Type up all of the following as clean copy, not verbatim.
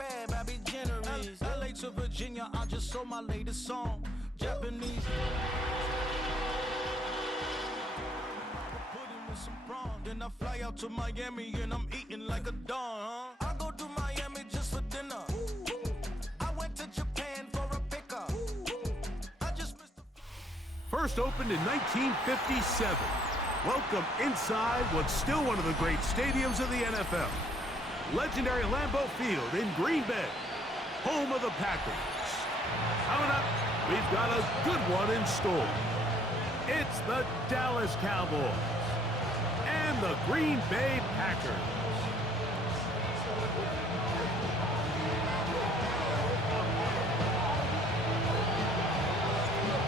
crab, I be generous. LA to Virginia, I just sold my latest song. Japanese. Pudding with some prawns. Then I fly out to Miami and I'm eating like a don, huh? I go to Miami just for dinner. I went to Japan for a pickup. I just missed the... First opened in 1957. Welcome inside what's still one of the great stadiums of the NFL. Legendary Lambeau Field in Green Bay, home of the Packers. Coming up, we've got a good one in store. It's the Dallas Cowboys and the Green Bay Packers.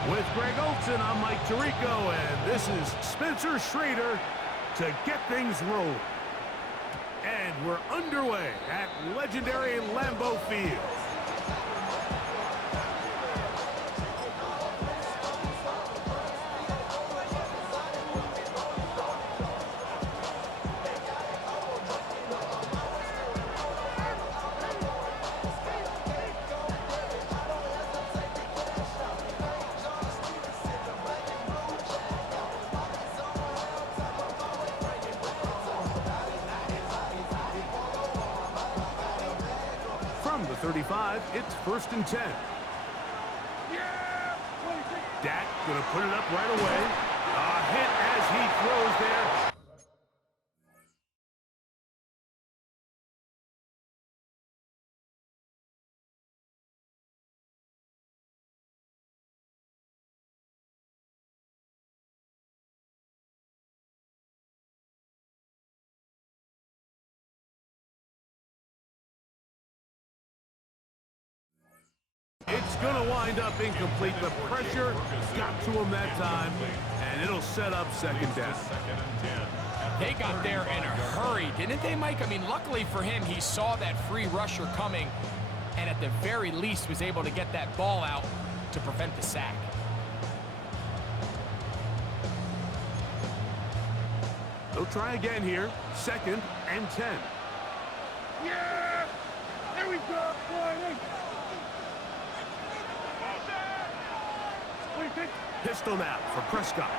With Greg Olson, I'm Mike Tirico, and this is Spencer Schrader to get things rolling. And we're underway at legendary Lambeau Field. From the 35, it's 1st and 10. Dak gonna put it up right away. A hit as he throws there. It's going to wind up incomplete. The pressure got to him that time, and it'll set up 2nd down. They got there in a hurry, didn't they, Mike? I mean, luckily for him, he saw that free rusher coming, and at the very least was able to get that ball out to prevent the sack. They'll try again here. 2nd and 10. Yeah! There we go, boy! Pistol now for Prescott.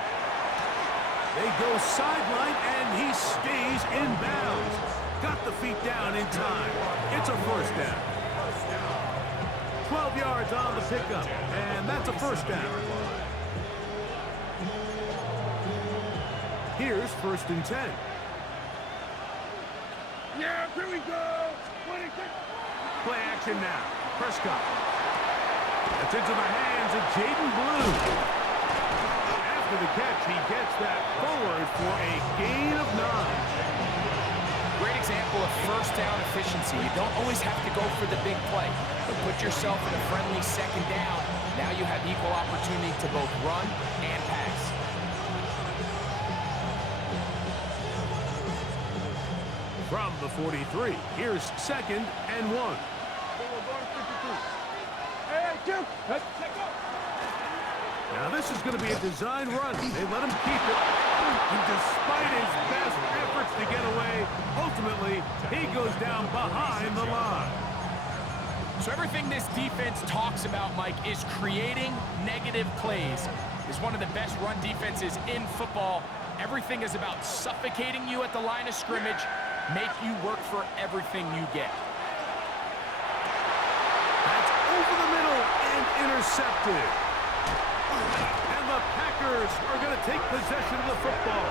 They go sideline, and he stays in bounds. Got the feet down in time. It's a 1st down. 12 yards on the pickup, and that's a 1st down. Here's 1st and 10. Yeah, here we go! Play action now. Prescott. That's into the hands of Jaden Blue. After the catch, he gets that forward for a gain of 9. Great example of 1st down efficiency. You don't always have to go for the big play, but put yourself in a friendly 2nd down. Now you have equal opportunity to both run and pass. From the 43, here's 2nd and 1. Now this is going to be a design run. They let him keep it. And despite his best efforts to get away, ultimately, he goes down behind the line. So everything this defense talks about, Mike, is creating negative plays. It's one of the best run defenses in football. Everything is about suffocating you at the line of scrimmage, make you work for everything you get. That's over the middle and intercepted. And the Packers are going to take possession of the football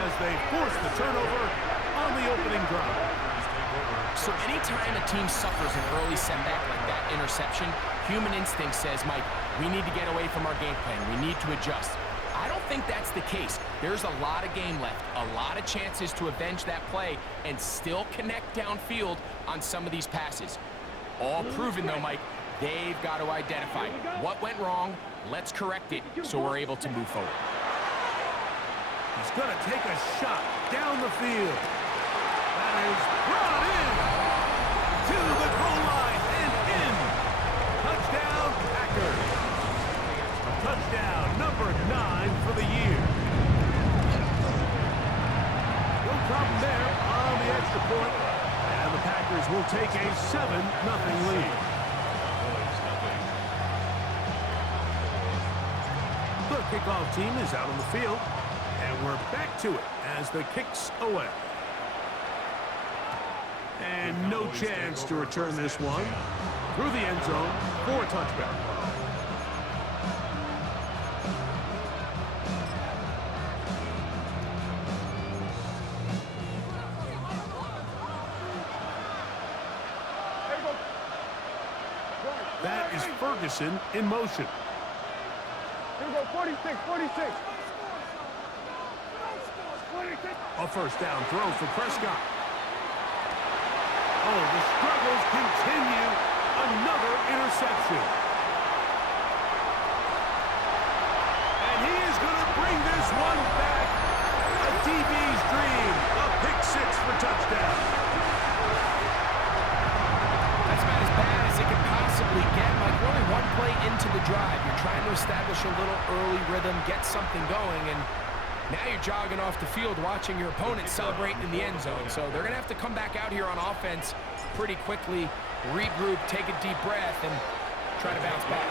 as they force the turnover on the opening drive. So anytime a team suffers an early setback like that interception, human instinct says, Mike, we need to get away from our game plan. We need to adjust. I don't think that's the case. There's a lot of game left, a lot of chances to avenge that play and still connect downfield on some of these passes. All proven, though, Mike, they've got to identify what went wrong. Let's correct it so we're able to move forward. He's going to take a shot down the field. That is brought in to the goal line and in. Touchdown, Packers. Touchdown number 9 for the year. No problem there on the extra point. And the Packers will take a 7-0 lead. The kickoff team is out on the field, and we're back to it as the kick's away. And no chance to return this one through the end zone for a touchback. That is Ferguson in motion. Here we go, 46, 46. A first down throw for Prescott. Oh, the struggles continue. Another interception. And he is going to bring this one back. A DB's dream. A pick six for touchdown. That's about as bad as it can possibly get. Like, we're only one play into the drive. You're trying to establish a little early rhythm, get something going, and now you're jogging off the field watching your opponent celebrate in the end zone. So they're going to have to come back out here on offense pretty quickly, regroup, take a deep breath, and try to bounce back.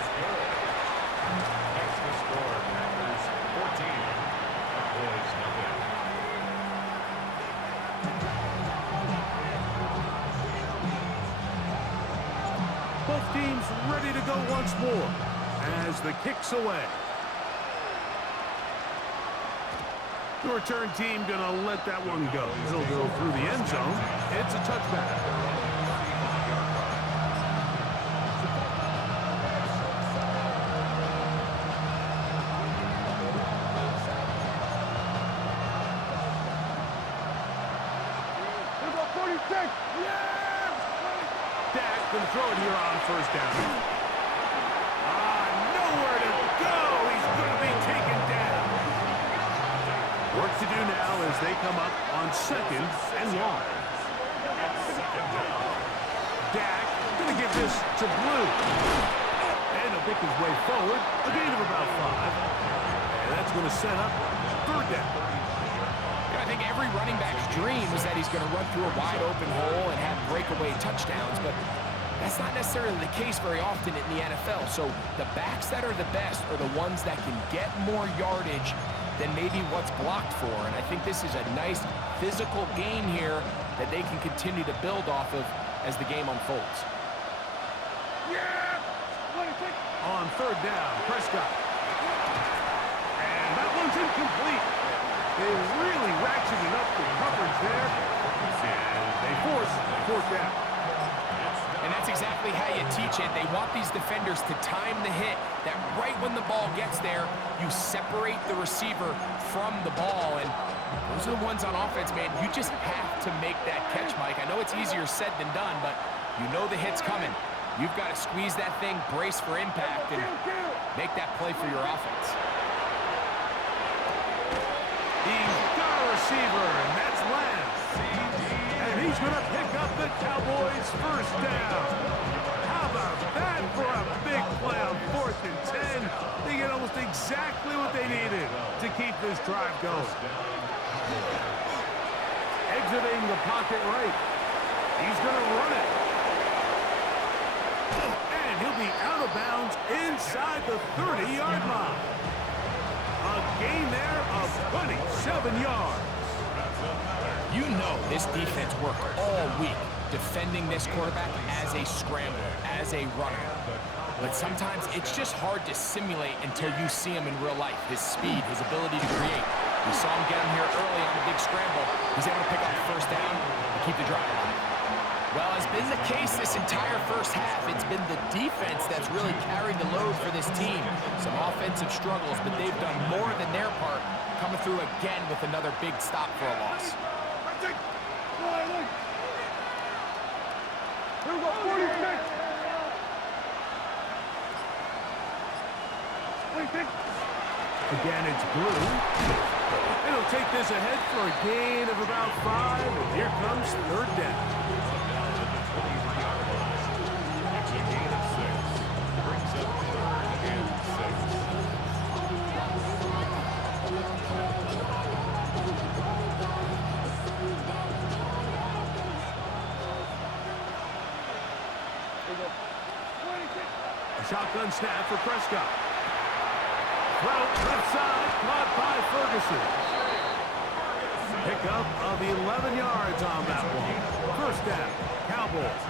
That's the score. Packers 14. Cowboys nothing. Both teams ready to go once more as the kick's away. The return team going to let that one go. It'll go through the end zone. It's a touchback. Going to throw it here on first down. Nowhere to go. He's going to be taken down. Work to do now as they come up on second and long. Dak going to give this to Blue. And he'll pick his way forward. A gain of about 5. And that's going to set up third down. I think every running back's dream is that he's going to run through a wide open hole and have breakaway touchdowns, but that's not necessarily the case very often in the NFL. So the backs that are the best are the ones that can get more yardage than maybe what's blocked for. And I think this is a nice physical game here that they can continue to build off of as the game unfolds. On third down, Prescott. And that one's incomplete. They really ratcheted up the coverage there. And they force fourth down. And that's exactly how you teach it. They want these defenders to time the hit, that right when the ball gets there, you separate the receiver from the ball. And those are the ones on offense, man. You just have to make that catch, Mike. I know it's easier said than done, but you know the hit's coming. You've got to squeeze that thing, brace for impact, and make that play for your offense. He's got a receiver, and that's Lance. And he's going to pick up the Cowboys' first down. How about that for a big play on 4th and 10? They get almost exactly what they needed to keep this drive going. Exiting the pocket right. He's going to run it. And he'll be out of bounds inside the 30-yard line. A gain there of 27 yards. You know this defense worked all week defending this quarterback as a scrambler, as a runner. But sometimes it's just hard to simulate until you see him in real life. His speed, his ability to create. We saw him get him here early on the big scramble. He's able to pick up the first down and keep the drive alive. Well, as been the case this entire first half, it's been the defense that's really carried the load for this team. Some offensive struggles, but they've done more than their part, coming through again with another big stop for a loss. Here we go, 46. Again, it's Blue. And he'll take this ahead for a gain of about 5. And here comes third down. It's a gain of 6. Brings up 3rd and 6. A shotgun snap for Prescott. Throw left side, caught by Ferguson. Pickup of 11 yards on that one. First down, Cowboys.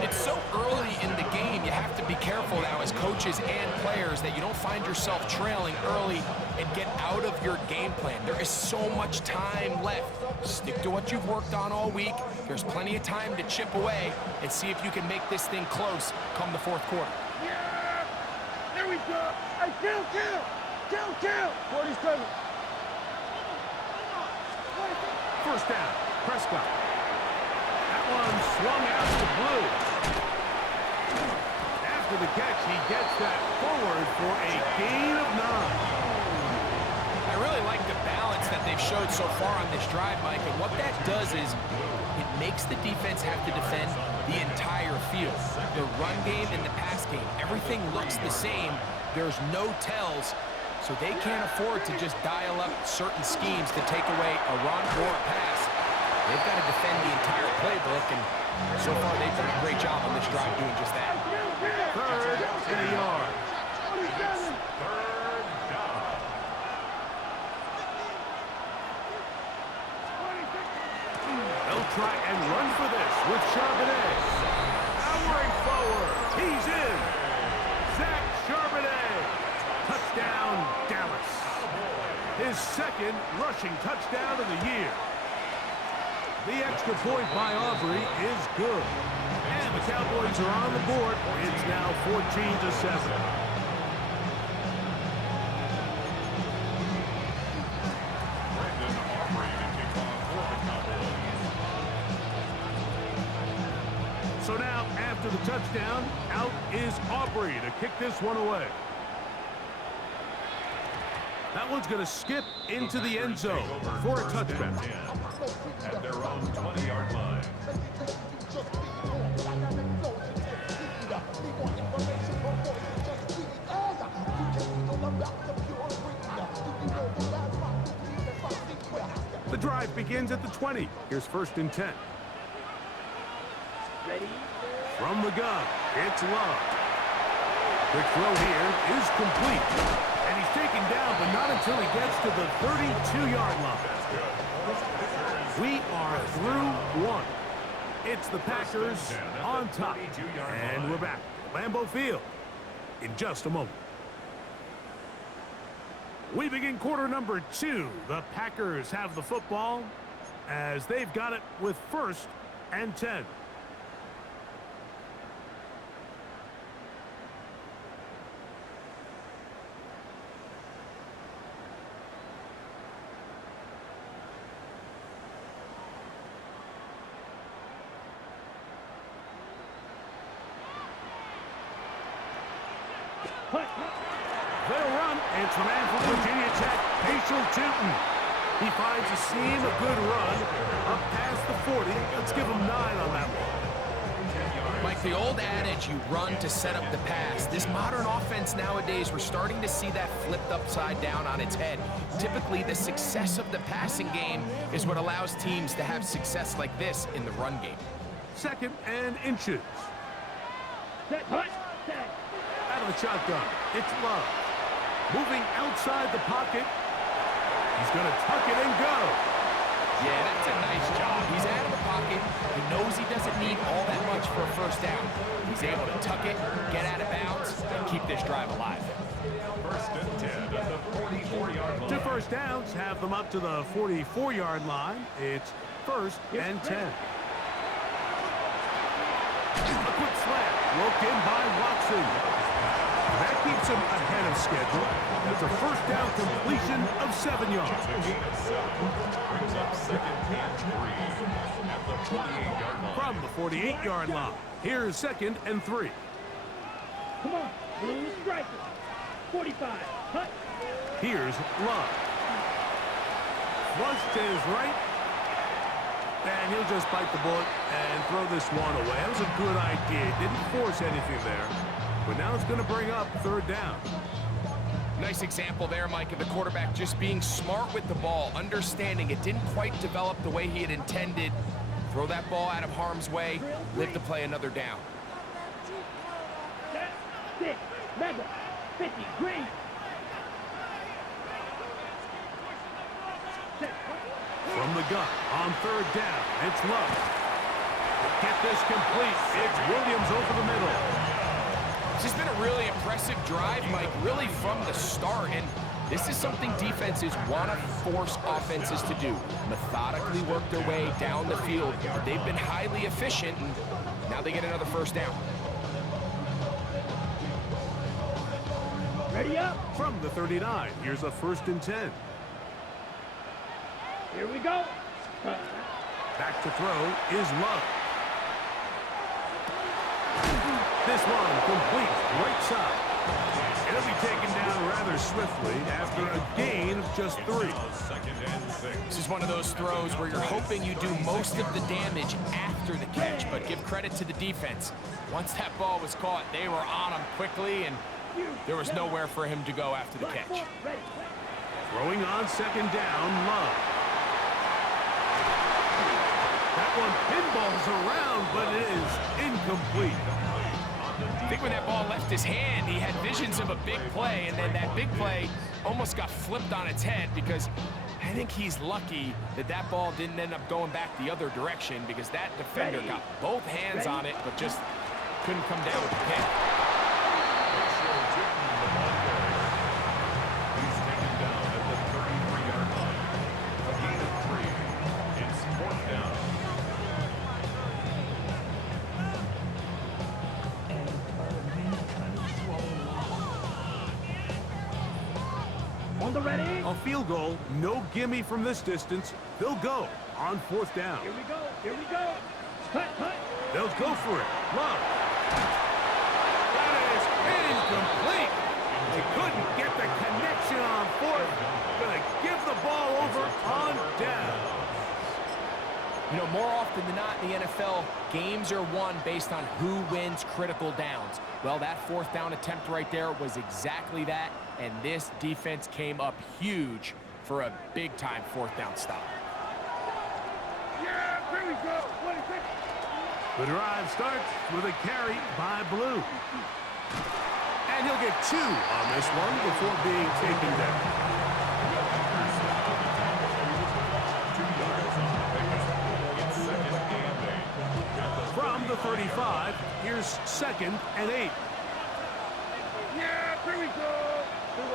It's so early in the game, you have to be careful now as coaches and players that you don't find yourself trailing early and get out of your game plan. There is so much time left. Stick to what you've worked on all week. There's plenty of time to chip away and see if you can make this thing close come the fourth quarter. Yeah! There we go! Hey, kill! 47. First down, Prescott. That one swung out to Blue. After the catch, he gets that forward for a gain of 9. I really like the balance that they've showed so far on this drive, Mike, and what that does is it makes the defense have to defend the entire field. The run game and the pass game, everything looks the same. There's no tells, so they can't afford to just dial up certain schemes to take away a run or a pass. They've got to defend the entire playbook, and so far they've done a great job on this drive doing just that. Third and a yard. They'll try and run for this with Charbonnet. Powering forward. He's in. Zach Charbonnet. Touchdown, Dallas. His second rushing touchdown of the year. The extra point by Aubrey is good. And the Cowboys are on the board. It's now 14-7. So now, after the touchdown, out is Aubrey to kick this one away. That one's going to skip into the end zone for a touchback. At their own 20-yard line. The drive begins at the 20. Here's 1st and 10. From the gun, it's Love. Quick throw here is complete. And he's taken down, but not until he gets to the 32-yard line. We are through one. It's the Packers on top. And we're back at Lambeau Field in just a moment. We begin quarter number 2. The Packers have the football as they've got it with 1st and 10. They'll run. It's the man from Virginia Tech, Patriel Tootin. He finds a seam, a good run, up past the 40. Let's give him 9 on that one. Mike, the old adage, you run to set up the pass. This modern offense nowadays, we're starting to see that flipped upside down on its head. Typically, the success of the passing game is what allows teams to have success like this in the run game. 2nd and inches. Out of the shotgun, it's Love. Moving outside the pocket. He's going to tuck it and go. Yeah, that's a nice job. He's out of the pocket. He knows he doesn't need all that much for a 1st down. He's able to tuck it, get out of bounds, and keep this drive alive. 1st and 10 at the 44-yard line. 2 first downs have them up to the 44-yard line. It's 1st and 10. A quick slant. Roped in by Watson. That keeps him ahead of schedule. That's a 1st down completion of 7 yards. Brings up 2nd and 3 at the 28-yard line. From the 48-yard line, here's 2nd and 3. Come on, blue striker. 45. Hut. Here's Love. Flush to his right. And he'll just bite the bullet and throw this one away. That was a good idea. Didn't force anything there. But now it's going to bring up 3rd down. Nice example there, Mike, of the quarterback just being smart with the ball, understanding it didn't quite develop the way he had intended. Throw that ball out of harm's way, live to play another down. 6, Mega, 50, green. From the gun on third down, it's Love. Get this complete. It's Williams over the middle. This has been a really impressive drive, Mike, really from the start. And this is something defenses want to force offenses to do. Methodically work their way down the field. But they've been highly efficient, and now they get another first down. Ready up. From the 39, here's a 1st and 10. Here we go. Back to throw is Love. This one complete, right side. It'll be taken down rather swiftly after a gain of just 3. This is one of those throws where you're hoping you do most of the damage after the catch, but give credit to the defense. Once that ball was caught, they were on him quickly, and there was nowhere for him to go after the catch. Throwing on 2nd down, Love. That one pinballs around, but it is incomplete. I think when that ball left his hand, he had visions of a big play, and then that big play almost got flipped on its head, because I think he's lucky that that ball didn't end up going back the other direction, because that defender got both hands on it, but just couldn't come down with the pick. He's taken down at the 33-yard line. A gain of 3. It's 4th down. On the ready. A field goal, no gimme from this distance. They'll go on 4th down. Here we go. Here we go. Cut. They'll go for it. Love. That is incomplete. They couldn't get the connection on 4th. Gonna give the ball over on down. You know, more often than not in the NFL, games are won based on who wins critical downs. Well, that 4th down attempt right there was exactly that, and this defense came up huge for a big-time 4th down stop. Yeah, here we go. 26. The drive starts with a carry by Blue. And he'll get 2 on this one before being taken down. 2 yards on the pickup. It's 2nd and 8. From the 35, here's 2nd and 8. Yeah, here we go. 26.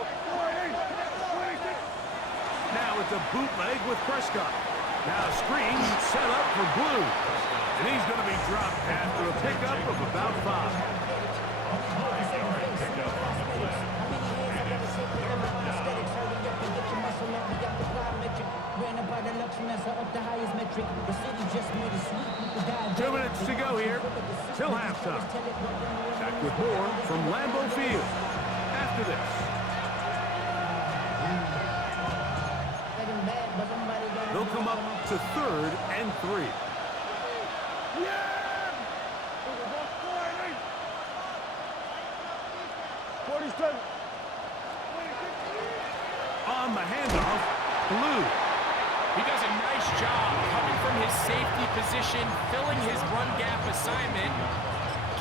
Now it's a bootleg with Prescott. Now screen set up for Blue. And he's going to be dropped after a pickup of about 5. Two minutes to go here till halftime. Back with more from Lambeau Field after this. They'll come up to 3rd and 3. Yeah. 47. On the handoff, Blue. He does a nice job coming from his safety position, filling his run gap assignment.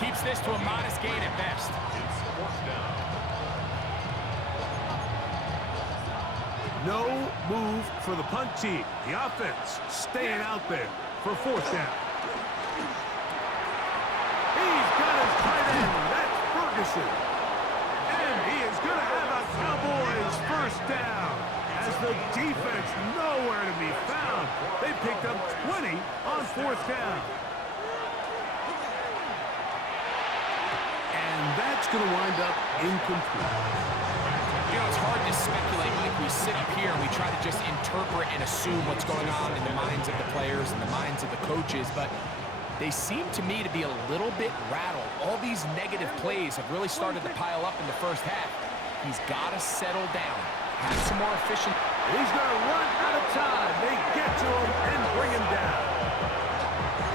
Keeps this to a modest gain at best. It's 4th down. No move for the punt team. The offense staying out there for 4th down. He's got his tight end. That's Ferguson. And he is going to have a Cowboys 1st down. As the defense nowhere to be found. They picked up 20 on 4th down. And that's going to wind up incomplete. You know, it's hard to speculate. Like, we sit up here and we try to just interpret and assume what's going on in the minds of the players and the minds of the coaches, but they seem to me to be a little bit rattled. All these negative plays have really started to pile up in the first half. He's got to settle down, have some more efficient. He's going to run out of time. They get to him and bring him down.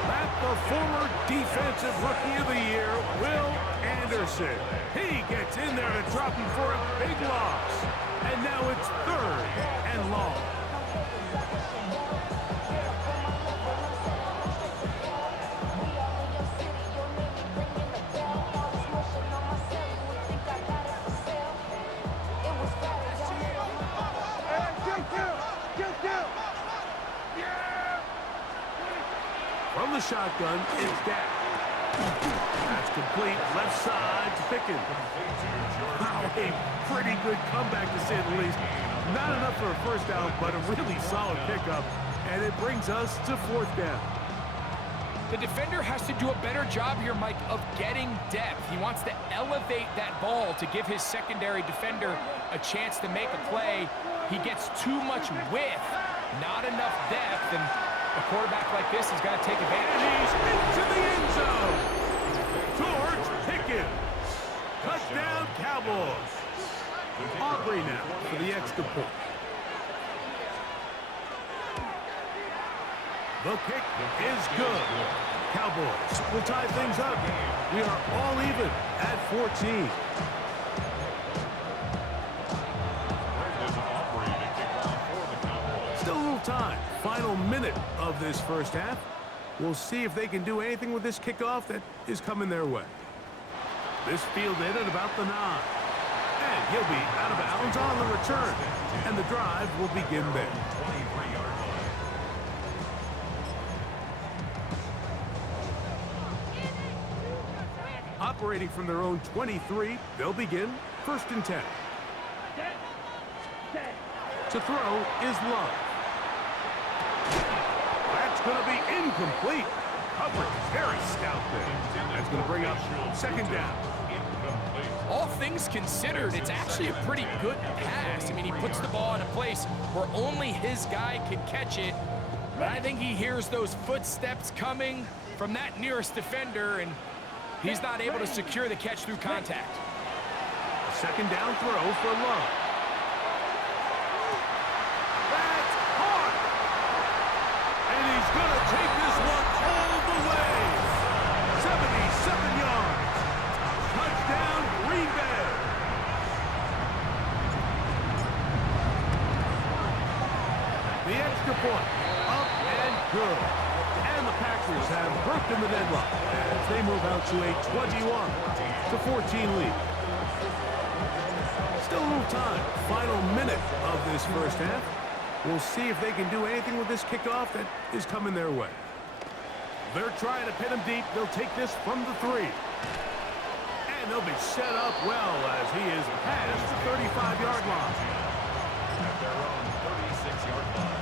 That the former Defensive Rookie of the Year, Will Anderson. He gets in there to drop him for a big loss. And now it's 3rd and long. shotgun. It's down. That's complete. Left side to Pickens. Wow, a pretty good comeback to say the least. Not enough for a first down, but a really solid pickup. And it brings us to fourth down. The defender has to do a better job here, Mike, of getting depth. He wants to elevate that ball to give his secondary defender a chance to make a play. He gets too much width, not enough depth, and a quarterback like this is going to take advantage. He's into the end zone. George Pickens. Touchdown, Cowboys. Aubrey now for the extra point. The kick is good. Cowboys will tie things up. We are all even at 14. Still a little time. Final minute of this first half. We'll see if they can do anything with this kickoff that is coming their way. This fielded at about the 9. And he'll be out of bounds on the return. And the drive will begin there. Operating from their own 23, they'll begin 1st and 10. To throw is Love. That's going to be incomplete. Coverage very stout there. That's going to bring up 2nd down. All things considered, it's actually a pretty good pass. I mean, he puts the ball in a place where only his guy can catch it. But I think he hears those footsteps coming from that nearest defender, and he's not able to secure the catch through contact. A 2nd down throw for Love. That's hard. And he's going to take this one all the way. 77 yards. Touchdown, Green Bay. The extra point. Up and good. And the Packers have broken the deadlock as they move out to a 21-14 lead. Still a little time. Final minute of this first half. We'll see if they can do anything with this kickoff that is coming their way. They're trying to pin him deep. They'll take this from the 3. And they'll be set up well as he is past the 35-yard line. At their own 36-yard line.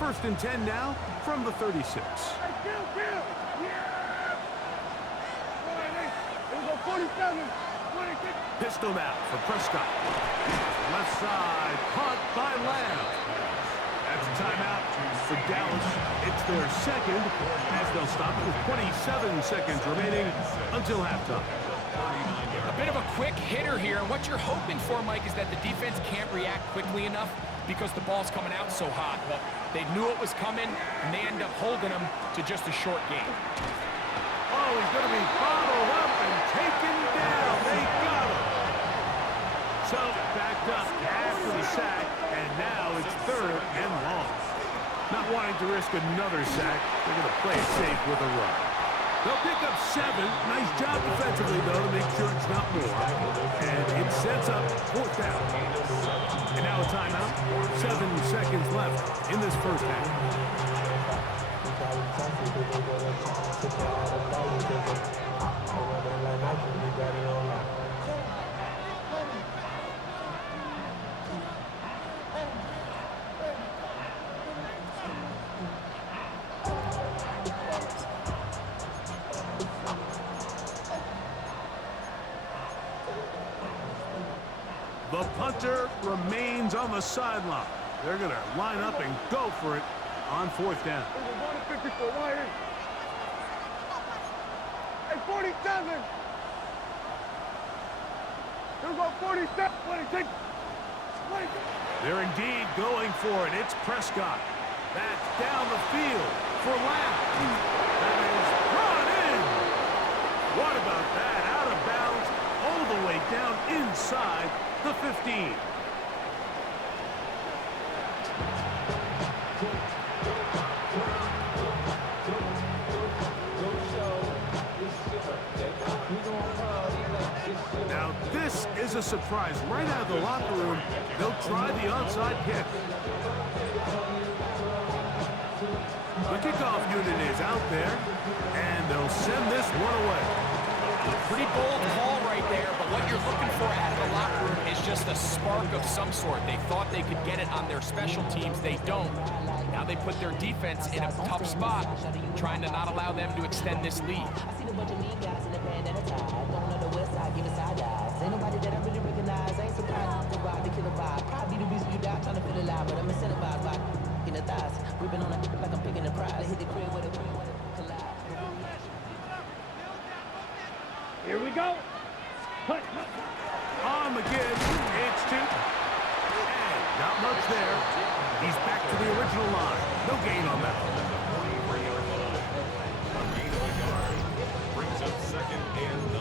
First and 10 now from the 36. Pistol now for Prescott. Left side, caught by Lamb. That's a timeout for Dallas. It's their 2nd as they'll stop it with 27 seconds remaining until halftime. A bit of a quick hitter here, and what you're hoping for, Mike, is that the defense can't react quickly enough because the ball's coming out so hot. But they knew it was coming, and they end up holding them to just a short game. Oh, he's going to be bottled up and taken down. They got him. So backed up after the sack, and now it's 3rd and long. Not wanting to risk another sack, they're going to play it safe with a run. They'll pick up 7. Nice job defensively, though, to make sure it's not more. And it sets up 4th down. And now a timeout. 7 seconds left in this first half. The punter remains on the sideline. They're going to line up and go for it on 4th down. 47. Here's about 47. 26. They're indeed going for it. It's Prescott. That's down the field for Lamb. That is brought in. What about that? Out of bounds all the way down inside the 15. as a surprise, right out of the locker room, they'll try the onside kick. The kickoff unit is out there, and they'll send this one away. Pretty bold call right there, but what you're looking for out of the locker room is just a spark of some sort. They thought they could get it on their special teams. They don't. Now they put their defense in a tough spot, trying to not allow them to extend this lead. I see a bunch of mean guys in the band and a tie. Don't know the west side, give a side eyes. Ain't nobody that I really recognize. Ain't surprised to ride the killer vibe. Probably the reason you die trying to feel alive, but I'm incentivized by in the thighs. Gripping on it like I'm picking a prize. Hit the crib with a collide. Here we go. Put. On McGinn, it's 2. And not much there. He's back to the original line. No gain on that. A gain of a yard. Brings up 2nd and 9.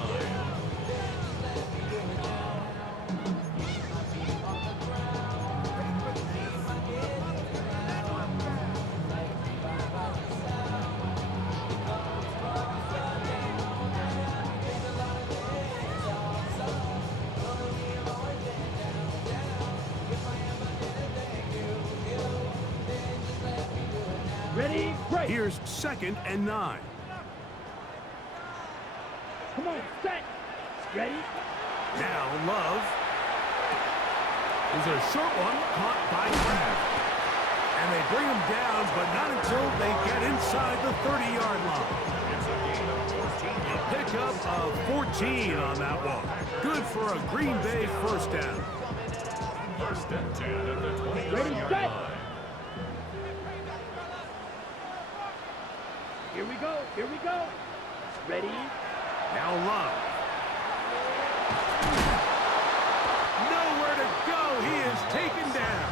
Ready? Break. Here's 2nd and 9. Come on, set. Ready? Now Love. Is a short one caught by Kraft. And they bring him down, but not until they get inside the 30-yard line. A pickup of 14 on that one. Good for a Green Bay first down. 1st and 10 at the 20-yard Ready, set. line. Here we go. Here we go. Ready? Now Love. Nowhere to go. He is taken down.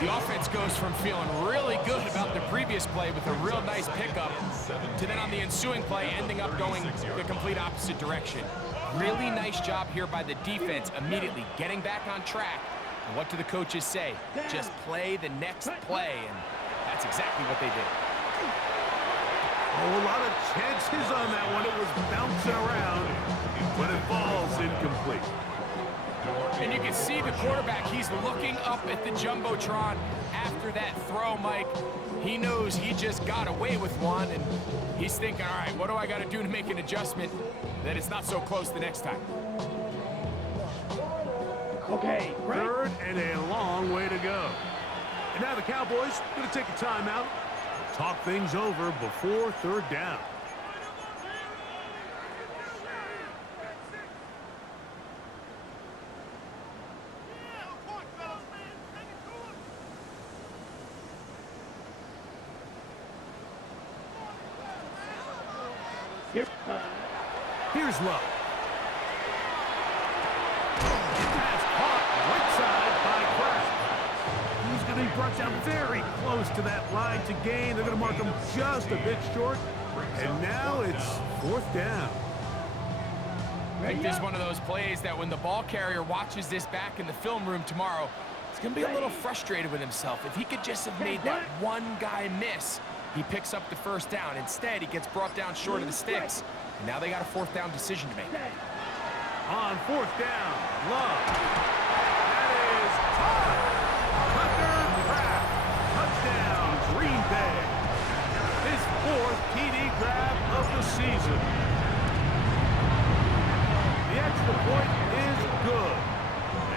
The offense goes from feeling really good about the previous play with a real nice pickup to then on the ensuing play ending up going the complete opposite direction. Really nice job here by the defense immediately getting back on track. And what do the coaches say? Just play the next play, and that's exactly what they did. Oh, a lot of chances on that one. It was bouncing around, but it falls incomplete. And you can see the quarterback, he's looking up at the Jumbotron after that throw, Mike. He knows he just got away with one, and he's thinking, all right, what do I got to do to make an adjustment that it's not so close the next time? Okay. Break. 3rd and a long way to go. And now the Cowboys going to take a timeout. Talk things over before 3rd down. Here. Here's Love. Pass caught right side by Kraft. He's going to be brought down very close to that line to gain. They're going to mark him just a bit short. And now it's 4th down. I think this is one of those plays that when the ball carrier watches this back in the film room tomorrow, he's going to be a little frustrated with himself. If he could just have made that one guy miss, he picks up the 1st down. Instead, he gets brought down short of the sticks. And now they got a 4th down decision to make. On 4th down, Love. That is tied. Tucker Kraft. Touchdown, Green Bay. His 4th TD grab of the season. The extra point is good.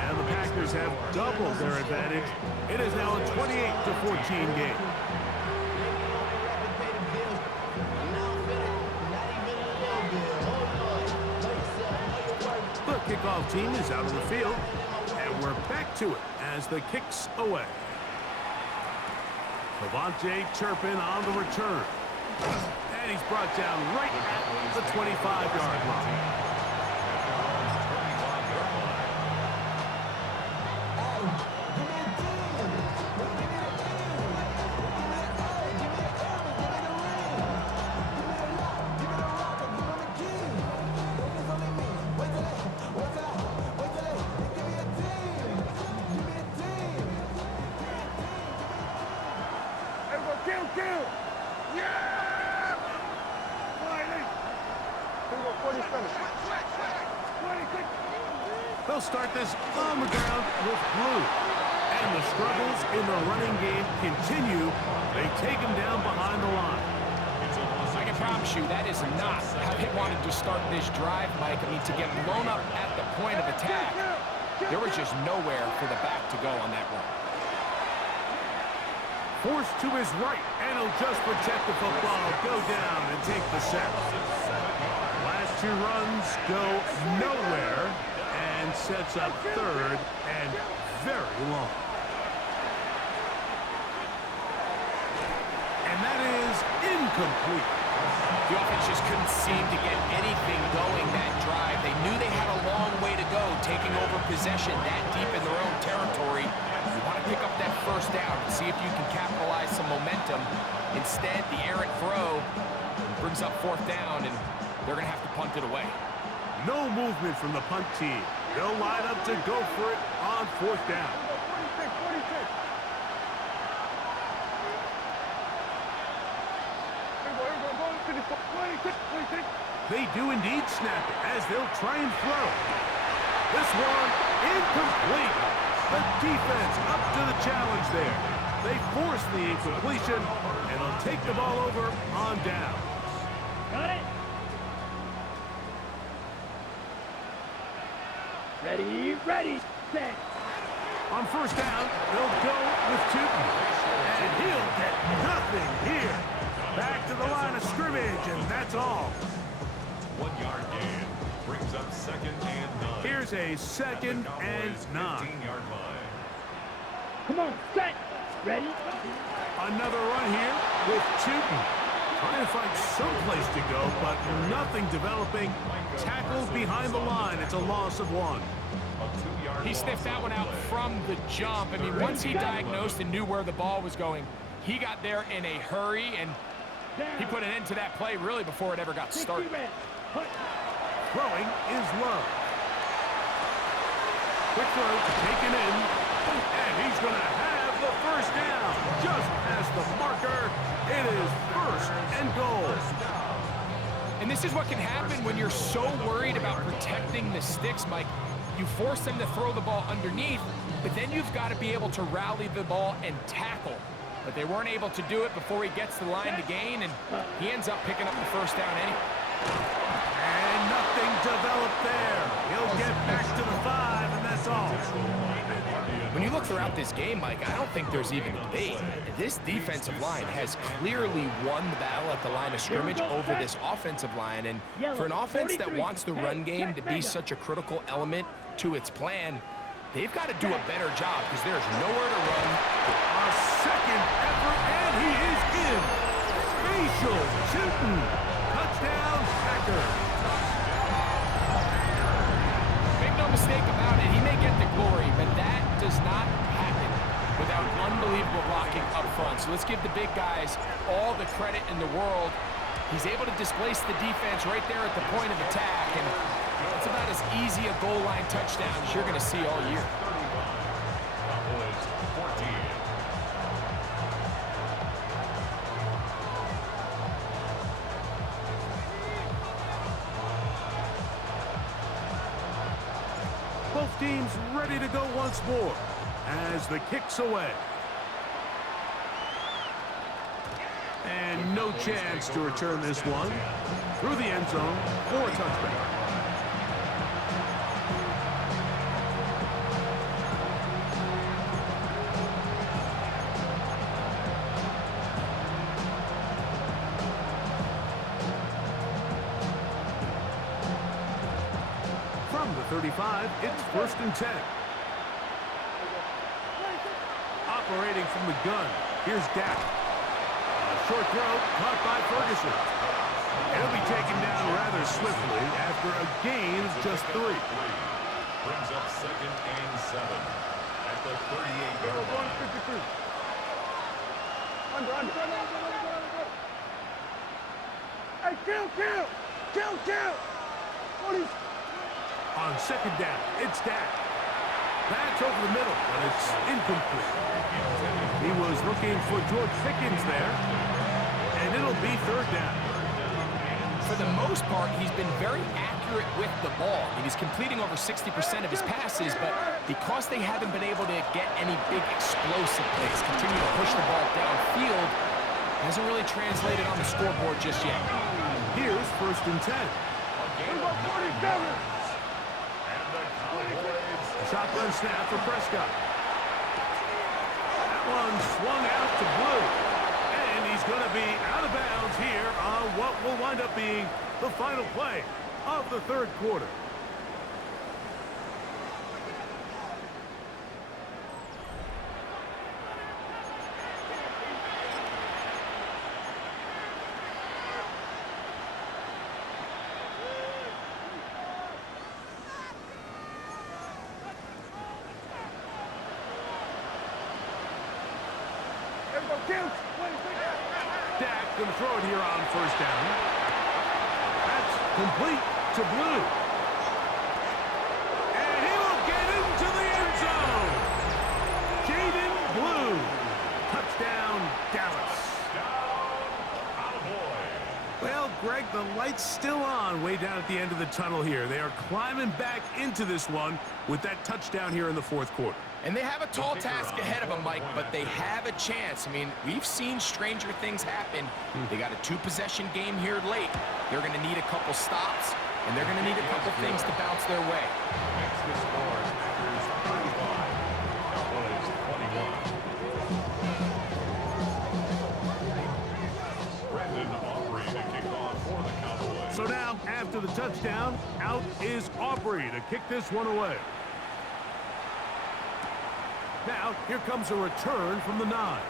And the Packers have doubled their advantage. It is now a 28-14 game. The kickoff team is out on the field, and we're back to it as the kick's away. Devontae Turpin on the return. And he's brought down right at the 25-yard line. Kill! Yeah! 47. 26. They'll start this on the ground with blue. And the struggles in the running game continue. They take him down behind the line. I can promise you that is not how they wanted to start this drive, Mike. I mean, to get blown up at the point of attack, there was just nowhere for the back to go on that run. Forced to his right, and he'll just protect the football, go down and take the sack. Last two runs go nowhere and sets up third and very long. And that is incomplete. The offense just couldn't seem to get anything going that drive. They knew they had a long way to go, taking over possession that deep in their own territory. You want to pick up that first down and see if you can capitalize some momentum. Instead, the errant throw brings up fourth down, and they're going to have to punt it away. No movement from the punt team. They'll line up to go for it on fourth down. 46. They do indeed snap it as they'll try and throw. This one incomplete. The defense up to the challenge there. They force the incompletion, and they'll take the ball over on down. Got it. Ready, set. On first down, they'll go with Tootin. And he'll get nothing here. Back to the line of scrimmage, and that's all. 1 yard gain brings up second and 9. Here's a second and 9. 15-yard line. Come on, set. Ready. Another run here with Tootin. Trying to find some place to go, but nothing developing. Tackled behind the line. It's a loss of 1. He sniffed that one out from the jump. I mean, once he diagnosed and knew where the ball was going, he got there in a hurry, and he put an end to that play really before it ever got started. Throwing is Love. Quick throw taken in, and he's going to have the first down. Just past the marker, it is first and goal. And this is what can happen when you're so worried about protecting the sticks, Mike. You force them to throw the ball underneath, but then you've got to be able to rally the ball and tackle. But they weren't able to do it before he gets the line to gain, and he ends up picking up the first down anyway. And nothing developed there. He'll get back to the 5, and that's all. When you look throughout this game, Mike, I don't think there's even a debate. This defensive line has clearly won the battle at the line of scrimmage over this offensive line. And for an offense that wants the run game to be such a critical element to its plan, they've got to do a better job because there's nowhere to run. A second effort, and he is in. Facial shooting. Touchdown, Packers. Make no mistake about it, he may get the glory, but that does not happen without unbelievable blocking up front. So let's give the big guys all the credit in the world. He's able to displace the defense right there at the point of attack, and it's about as easy a goal line touchdown as you're going to see all year. Cowboys 14. Both teams ready to go once more as the kick's away. And no chance to return this one through the end zone for a touchback. From the 35, it's first and 10. Operating from the gun, here's Dak. A short throw caught by Ferguson. He'll be taken down rather swiftly after a gain of just 3. Brings up second and 7 at the 38-yard line. Hey, kill! On second down, it's Dak. That's over the middle, but it's incomplete. He was looking for George Pickens there, and it'll be third down. For the most most part, he's been very accurate with the ball. I mean, he's completing over 60% of his passes, but because they haven't been able to get any big explosive plays, continue to push the ball downfield, hasn't really translated on the scoreboard just yet. Here's 1st and 10. Shotgun snap for Prescott. That one swung out to Blue. And he's going to be out of bounds here on what will wind up being the final play of the 3rd quarter. Dak going to throw it here on 1st down. That's complete to Blue. And he will get into the end zone. Jaden Blue. Touchdown, Dallas. Well, Greg, the light's still on way down at the end of the tunnel here. They are climbing back into this one with that touchdown here in the 4th quarter. And they have a tall task ahead of them, Mike, but they have a chance. I mean, we've seen stranger things happen. They got a 2-possession game here late. They're going to need a couple stops, and they're going to need a couple things to bounce their way. Makes the score Packers 35, Cowboys 21. Brandon Aubrey to kick off for the Cowboys. So now, after the touchdown, out is Aubrey to kick this one away. Now, here comes a return from the 9.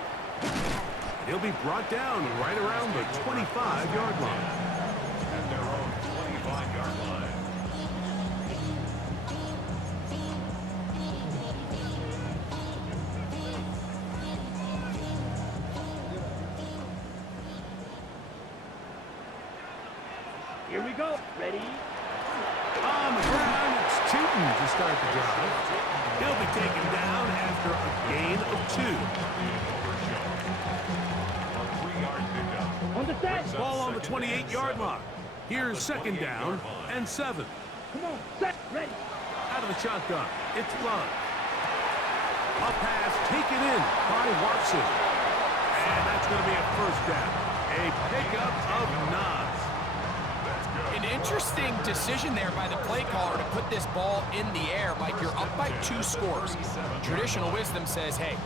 He'll be brought down right around the 25-yard line. At their own 25-yard line. Here we go. Ready? On the ground, it's Tootin to start the drive. He'll be taken down after a gain of 2. On the set. Ball on the 28-yard line. Here's 2nd down and 7. Come on. Set. Ready. Out of the shotgun, it's Love. A pass taken in by Watson. And that's going to be a 1st down. A pickup of 9. An interesting decision there by the play caller to put this ball in the air. Mike, you're up by 2 scores. Traditional wisdom says, hey,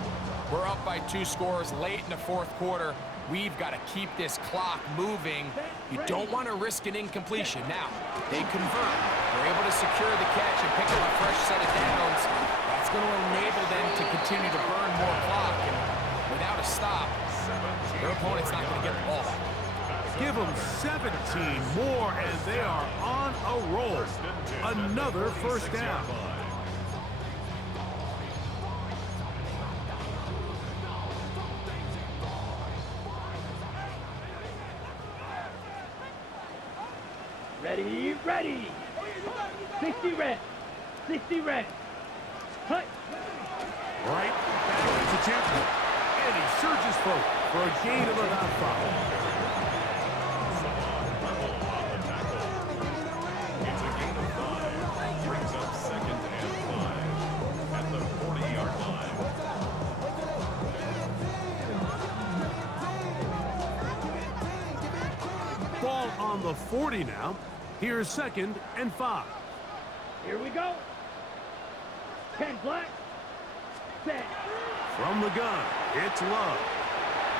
we're up by 2 scores late in the 4th quarter. We've got to keep this clock moving. You don't want to risk an incompletion. Now, they convert. They're able to secure the catch and pick up a fresh set of downs. That's going to enable them to continue to burn more clock. And without a stop, their opponent's not going to get the ball back. Give them 17 more as they are on a roll. Another 1st down. Ready, ready. 60 red. 60 red. Cut. Right back to Tampa. And he surges forward for a gain of about 5. It's a gain of 5. Brings up 2nd and 5 at the 40-yard line. Ball on the 40 now. Here's 2nd and 5. Here we go. 10 black. Set. From the gun, it's Love.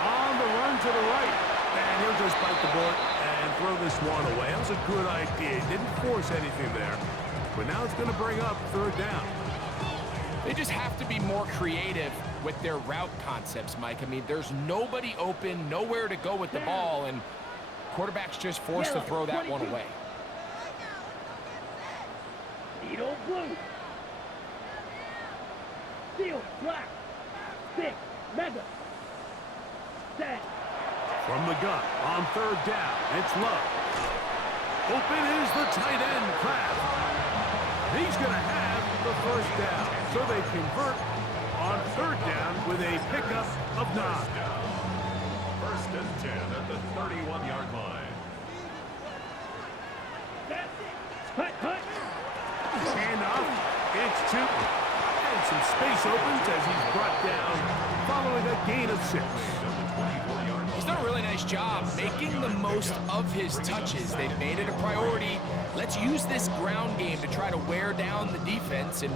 On the run to the right. And he'll just bite the bullet and throw this one away. That was a good idea. He didn't force anything there. But now it's going to bring up 3rd down. They just have to be more creative with their route concepts, Mike. I mean, there's nobody open, nowhere to go with the ball, and quarterback's just forced to throw that one away. Needle blue. Steel black. 6. Mega. Set. From the gun, on 3rd down, it's Love. Open is the tight end, Kraft. He's going to have the 1st down. So they convert on 3rd down with a pickup of 9. 1st and 10 at the 31-yard line. It's Tootin. And some space opens as he's brought down following a gain of 6. He's done a really nice job making the most of his touches. They've made it a priority. Let's use this ground game to try to wear down the defense, and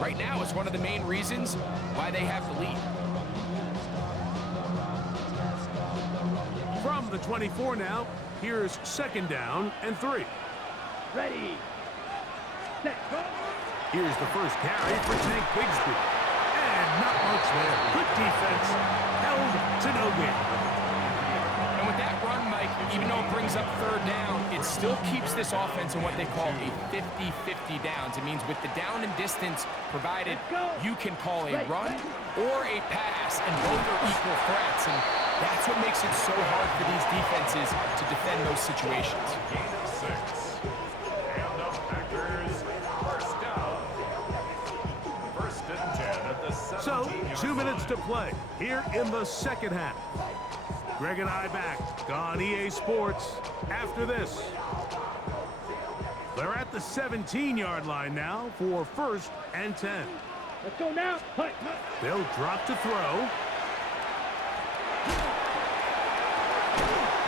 right now it's one of the main reasons why they have the lead. From the 24 now, here's 2nd down and 3. Ready. Set. Go. Here's the first carry for Tank Bigsby. And not much there. Good defense. Held to no gain. And with that run, Mike, even though it brings up 3rd down, it still keeps this offense in what they call a 50-50 downs. It means with the down and distance provided, you can call a run or a pass, and both are equal threats. And that's what makes it so hard for these defenses to defend those situations. Gain of 6. And the Packers first down. 1st and 10 at the 17-yard So, 2 minutes line. to play here in the 2nd half. Greg and I back on EA Sports after this. They're at the 17-yard line now for 1st and 10. Let's go now. Hut. They'll drop to throw.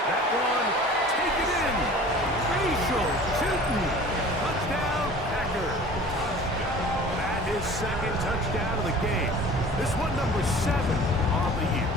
That one, taken in. Facial, Tootin. Touchdown, Packers. That is 2nd touchdown of the game. This one number 7 on the year.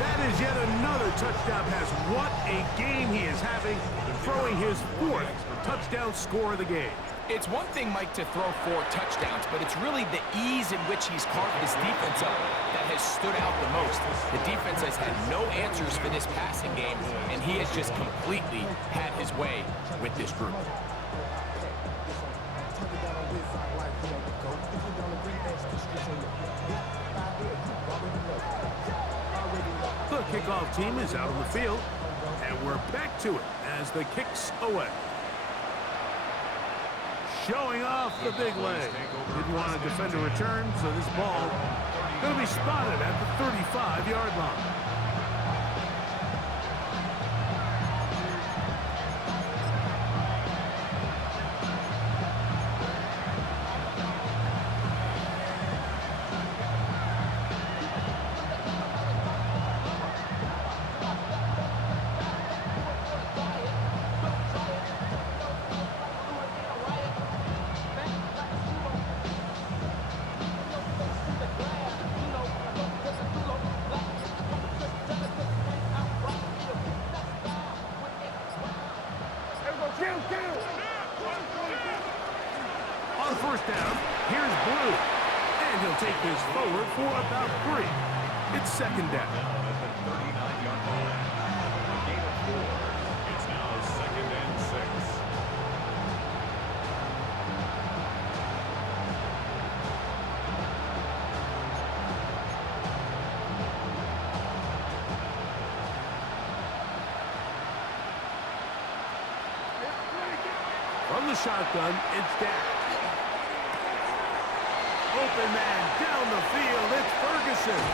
That is yet another touchdown pass. What a game he is having, throwing his 4th touchdown score of the game. It's one thing, Mike, to throw 4 touchdowns, but it's really the ease in which he's carved this defense up that has stood out the most. The defense has had no answers for this passing game, and he has just completely had his way with this group. The kickoff team is out on the field, and we're back to it as the kick's away. Showing off the big leg. Didn't want to defend a return, so this ball going to be spotted at the 35-yard line. On 1st down, here's Blue. And he'll take this forward for about 3. It's 2nd down. At the 39-yard line. Gain of 4. It's now 2nd and 6. From the shotgun, it's Dak. Open man down the field, it's Ferguson.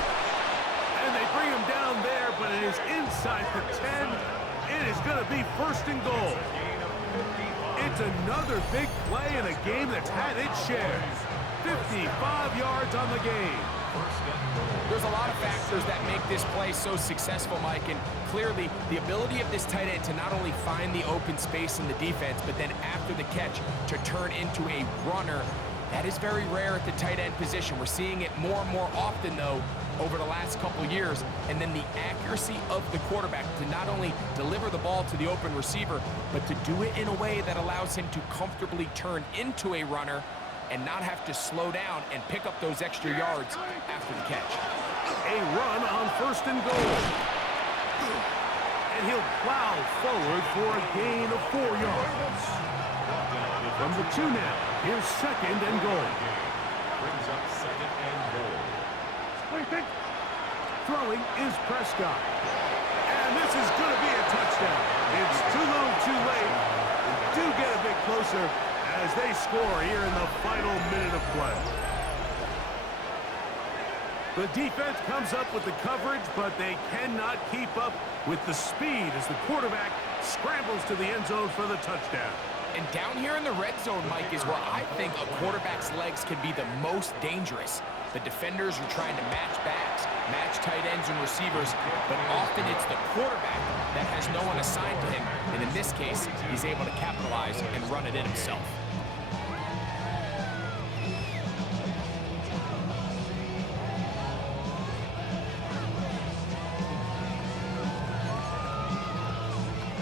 And they bring him down there, but it is inside the 10. It is going to be 1st and goal. It's another big play in a game that's had its share. 55 yards on the game. There's a lot of factors that make this play so successful, Mike, and clearly the ability of this tight end to not only find the open space in the defense, but then after the catch to turn into a runner. That is very rare at the tight end position. We're seeing it more and more often, though, over the last couple years. And then the accuracy of the quarterback to not only deliver the ball to the open receiver, but to do it in a way that allows him to comfortably turn into a runner and not have to slow down and pick up those extra yards after the catch. A run on 1st and goal. And he'll plow forward for a gain of 4 yards. From the 2 now, here's 2nd and goal. Brings up 2nd and goal. Throwing is Prescott. And this is going to be a touchdown. It's too little, too late. Do get a bit closer as they score here in the final minute of play. The defense comes up with the coverage, but they cannot keep up with the speed as the quarterback scrambles to the end zone for the touchdown. And down here in the red zone, Mike, is where I think a quarterback's legs can be the most dangerous. The defenders are trying to match backs, match tight ends and receivers, but often it's the quarterback that has no one assigned to him. And in this case, he's able to capitalize and run it in himself.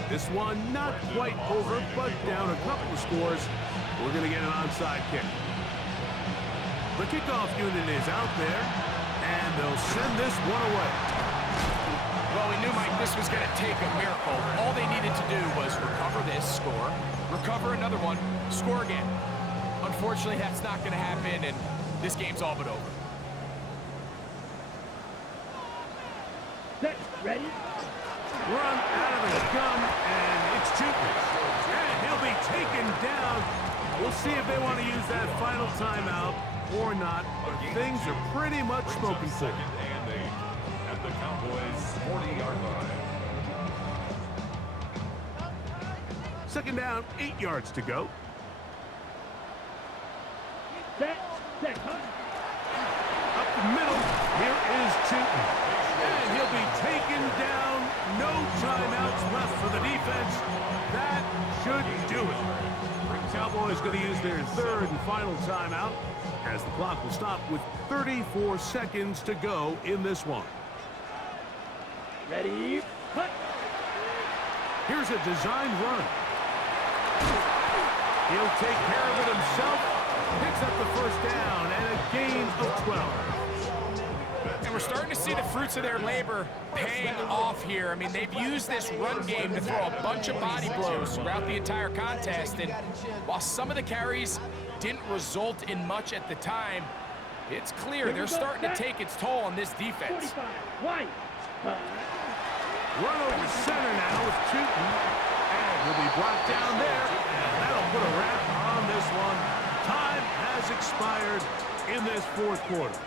This one not quite over, but down a couple of scores. We're going to get an onside kick. The kickoff unit is out there, and they'll send this one away. Well, we knew, Mike, this was going to take a miracle. All they needed to do was recover this, score, recover another one, score again. Unfortunately, that's not going to happen, and this game's all but over. Set, ready. Run out of the gun, and it's Chutin. And he'll be taken down. We'll see if they want to use that final timeout or not, but things are pretty much smoking for Second and 8 at the Cowboys' 40-yard line. Second down, 8 yards to go. Set, hunt. Up the middle, here is Chutin. And he'll be taken down. No timeouts left for the defense. That should do it. Cowboys going to use their third and final timeout, as the clock will stop with 34 seconds to go in this one. Ready, hunt. Here's a designed run. He'll take care of it himself. Picks up the first down and a gain of 12. And we're starting to see the fruits of their labor paying off here. I mean, they've used this run game to throw a bunch of body blows throughout the entire contest. And while some of the carries didn't result in much at the time, it's clear they're starting to take its toll on this defense. 45, wide. Run over center now with Chutin. And he'll be brought down there. And that'll put a wrap on this one. Time has expired in this fourth quarter.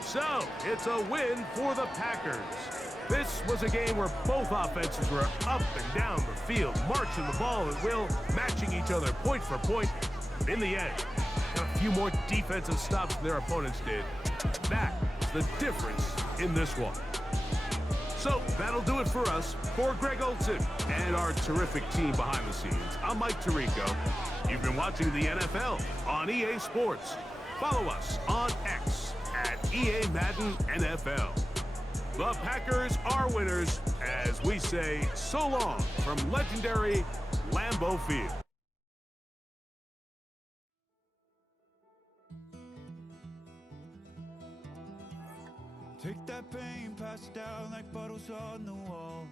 So, it's a win for the Packers. This was a game where both offenses were up and down the field, marching the ball at will, matching each other point for point. In the end, got a few more defensive stops than their opponents did. That is the difference in this one. So, that'll do it for us. For Greg Olson and our terrific team behind the scenes, I'm Mike Tirico. You've been watching the NFL on EA Sports. Follow us on X at EA Madden NFL. The Packers are winners as we say so long from legendary Lambeau Field. Take that pain, pass it down like bottles on the wall.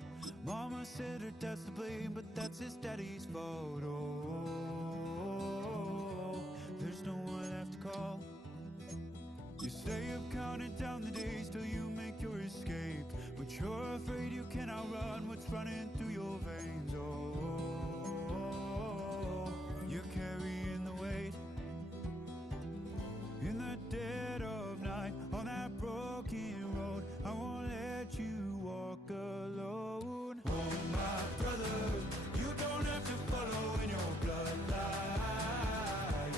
Mama said her dad's to blame, but that's his daddy's fault. Oh, there's no one left to call. You stay up counting down the days till you make your escape, but you're afraid you can outrun what's running through your veins. Oh, you're carrying the weight in the dead of night on that broken road. I won't let you walk alone. Oh, my brother, you don't have to follow in your bloodline.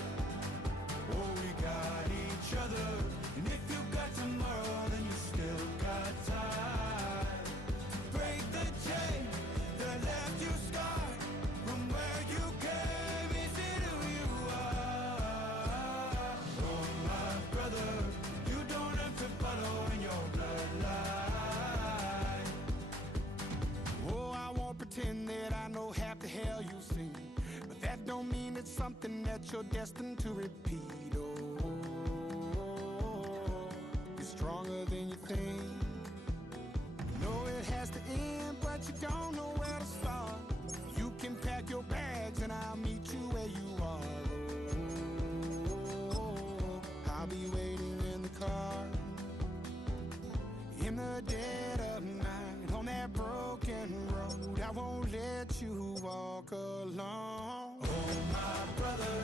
Oh, we got each other. And if you got tomorrow, then you still got time. Break the chain that left you scarred from where you came into who you are. Oh, my brother, you don't have to follow in your bloodline. Oh, I won't pretend that I know half the hell you've seen, but that don't mean it's something that you're destined to repeat. Oh, stronger than you think. You know it has to end, but you don't know where to start. You can pack your bags and I'll meet you where you are. Oh, I'll be waiting in the car in the dead of night on that broken road. I won't let you walk alone. Oh, my brother,